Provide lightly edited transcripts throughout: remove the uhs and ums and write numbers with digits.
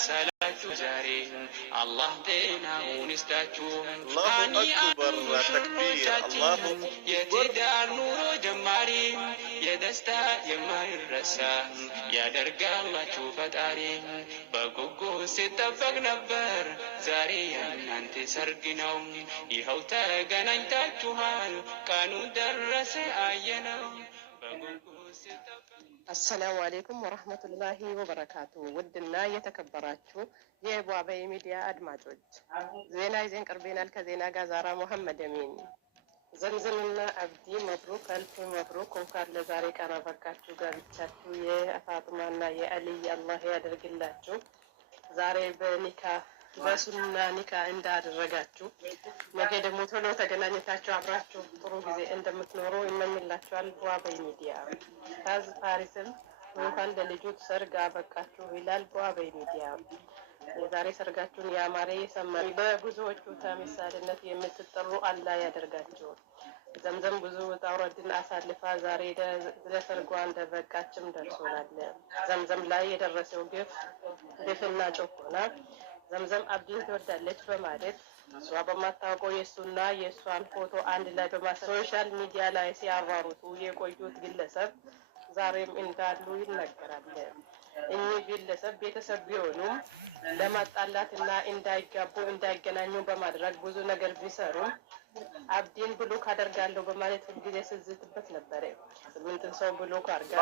ደሳላችሁ ዛሬ አላህ ጤናውን ይስጣችሁ። الله أكبر تكبير الله የትዳር ኑሮ ጀማሪ የደስታ የማይረሳ ያደርጋላችሁ ፈጣሪ። በጉጉት ሲጠበቅ ነበር ዛሬ የእናንተ ሰርግ ነው። ይኸው ተገናኝታችኋል ቀኑ ደረሰ አየነው። በጉጉት ሲጠበቅ አሰላሙ አለይኩም ወራህመቱላሂ ወበረካቱ። ውድና የተከበራችሁ የቧበይ ሚዲያ አድማጮች ዜና ይዘን ቀርበናል። ከዜና ጋር ዛራ መሐመድ አሚን። ዘምዘምና አብዲ መብሩክ አልፍ መብሩክ። እንኳን ለዛሬ ቀን አበቃችሁ። ጋብቻችሁ የፋጡማና የአልይ አላህ ያደርግላችሁ። ዛሬ በኒካ በሱና ኒካ እንዳደረጋችሁ ነገ ደግሞ ቶሎ ተገናኝታችሁ አብራችሁ ጥሩ ጊዜ እንደምትኖሩ ይመኝላችኋል ቧበይ ሚዲያ። ካዝ ፓሪስም እንኳን ለልጁ ሰርግ አበቃችሁ ይላል ቧበይ ሚዲያ። የዛሬ ሰርጋችሁን ያማረ የሰመረ በብዙዎቹ ተምሳሌነት የምትጠሩ አላህ ያደርጋችሁ። ዘምዘም ብዙ ውጣ ውረድን አሳልፋ ዛሬ ለሰርጓ እንደበቃችም ደርሶናል። ዘምዘም ላይ የደረሰው ግፍና ጭቆና ዘምዘም አብዲን ትወዳለች በማለት እሷ በማታውቀው የእሱና የእሷን ፎቶ አንድ ላይ ሶሻል ሚዲያ ላይ ሲያሯሩጡ የቆዩት ግለሰብ ዛሬም እንዳሉ ይነገራል። እኚህ ግለሰብ ቤተሰብ ቢሆኑም ለማጣላትና እንዳይጋቡ እንዳይገናኙ በማድረግ ብዙ ነገር ቢሰሩም አብዲን ብሎክ አደርጋለሁ በማለት ሁልጊዜ ስዝትበት ነበረ። 8 ሰው ብሎክ አድርጋ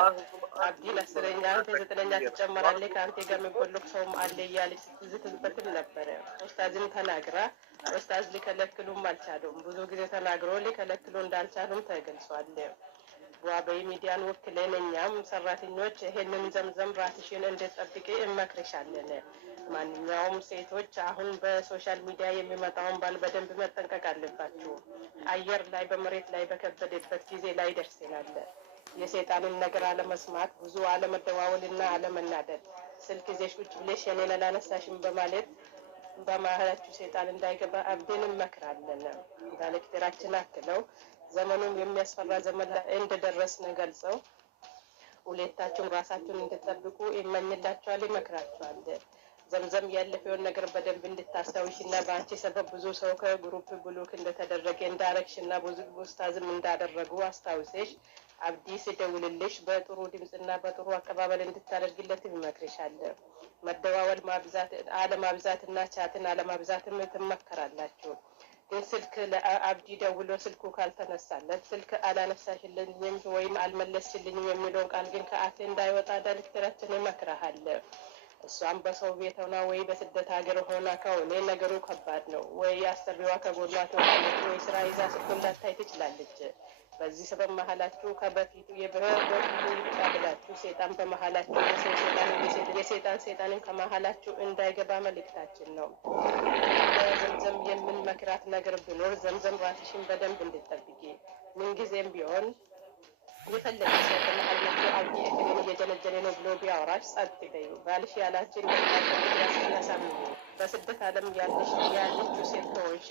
አብዲን 10ኛ አንተ 9ኛ ትጨመራለህ ከአንተ ጋር የሚቦልክ ሰውም አለ እያለች ስትዝትበትም ነበረ። ኡስታዝም ተናግራ ኡስታዝ ሊከለክሉም አልቻሉም። ብዙ ጊዜ ተናግሮ ሊከለክሉ እንዳልቻሉም ተገልጿል። ቧበይ ሚዲያን ወክለን እኛም ሰራተኞች ይሄንን ዘምዘም ራስሽን እንድትጠብቂ እንመክርሻለን። ማንኛውም ሴቶች አሁን በሶሻል ሚዲያ የሚመጣውን ባል በደንብ መጠንቀቅ አለባችሁ። አየር ላይ በመሬት ላይ በከበደበት ጊዜ ላይ ደርሰናል። የሰይጣንን ነገር አለመስማት፣ ብዙ አለመደዋወልና አለመናደድ፣ ስልክ ይዘሽ ቁጭ ብለሽ የኔን አላነሳሽም በማለት በመሀላችሁ ሰይጣን እንዳይገባ አብደን እንመክራለን። ዳይሬክተራችን አክለው ዘመኑም የሚያስፈራ ዘመን ላይ እንደደረስን ገልጸው ሁለታችሁም ራሳችሁን እንድትጠብቁ ይመኝላችኋል፣ ይመክራችኋል። ዘምዘም ያለፈውን ነገር በደንብ እንድታስታውሽና በአንቺ ሰበብ ብዙ ሰው ከግሩፕ ብሎክ እንደተደረገ እንዳረግሽና ብዙ ኡስታዝም እንዳደረጉ አስታውሰሽ አብዲ ሲደውልልሽ በጥሩ ድምፅና በጥሩ አቀባበል እንድታደርግለት ይመክርሻል። መደዋወል አለማብዛትና ቻትን አለማብዛትም ትመከራላችሁ። ግን ስልክ ለአብዲ ደውሎ ስልኩ ካልተነሳለት ስልክ አላነሳሽልኝም ወይም አልመለስሽልኝም የሚለውን ቃል ግን ከአፍ እንዳይወጣ ዳይሬክተራችን ይመክራል። እሷም በሰው ቤት ሆና ወይ በስደት ሀገር ሆና ከሆነ ነገሩ ከባድ ነው። ወይ አሰሪዋ ከጎኗ ትሆናለች ወይ ስራ ይዛ ስልኩን ላታይ ትችላለች። በዚህ ሰበብ መሀላችሁ ከበፊቱ ይብቃላችሁ። ሰይጣን በመሀላችሁ የሰይጣንን ከመሀላችሁ እንዳይገባ መልእክታችን ነው። ዘምዘም የምንመክራት ነገር ቢኖር ዘምዘም ራስሽን በደንብ እንድትጠብቂ ምንጊዜም ቢሆን የፈለገ ሰው በመሀል መጥቶ አብዲ እኔን እየጀነጀነ ነው ብሎ ቢያወራሽ ጸጥ በይው። ባልሽ ያላችን ያስነሳም። በስደት ዓለም ያለችው ሴት ከሆንሽ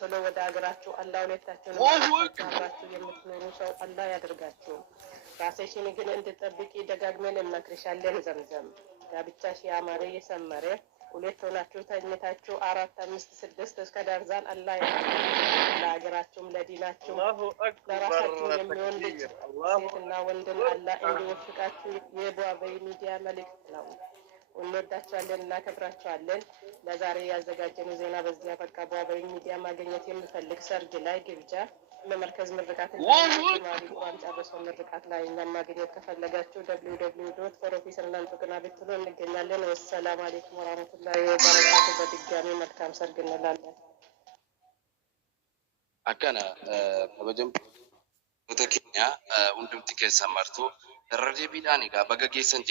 ቶሎ ወደ ሀገራችሁ አላህ ሁለታችሁን አብራችሁ የምትኖሩ ሰው አላህ ያደርጋችሁ። ራስሽን ግን እንድትጠብቂ ደጋግመን እንመክርሻለን። ዘምዘም ጋብቻሽ ያማረ የሰመረ ሁለት ሆናችሁ ተኝታችሁ 4 5 6 እስከ ዳርዛን አላህ ያደርጋችሁ። ለሀገራችሁም ለዲናችሁ ለራሳችሁ የሚሆን ልጅ ሴትና ወንድን አላህ እንዲወፍቃችሁ የቧበይ ሚዲያ መልእክት ነው። እንወዳችኋለን፣ እናከብራችኋለን። ለዛሬ ያዘጋጀነው ዜና በዚህ አበቃ። ቧበይ ሚዲያ ማግኘት የምፈልግ ሰርግ ላይ ግብዣ በመርከዝ ምርቃት ማሪ ቋንጫ በሰው ምርቃት ላይ እኛም ማግኘት ከፈለጋችሁ www.ፕሮፌሰርናንጡቅና ብትሉ እንገኛለን። ወሰላም አለይኩም ወራህመቱላሂ ወበረካቱ። በድጋሚ መልካም ሰርግ እንላለን። አካና በጀም ወተኪኛ ወንድም ትከሰማርቶ ረዲ ቢዳኒ ጋር በገጌሰን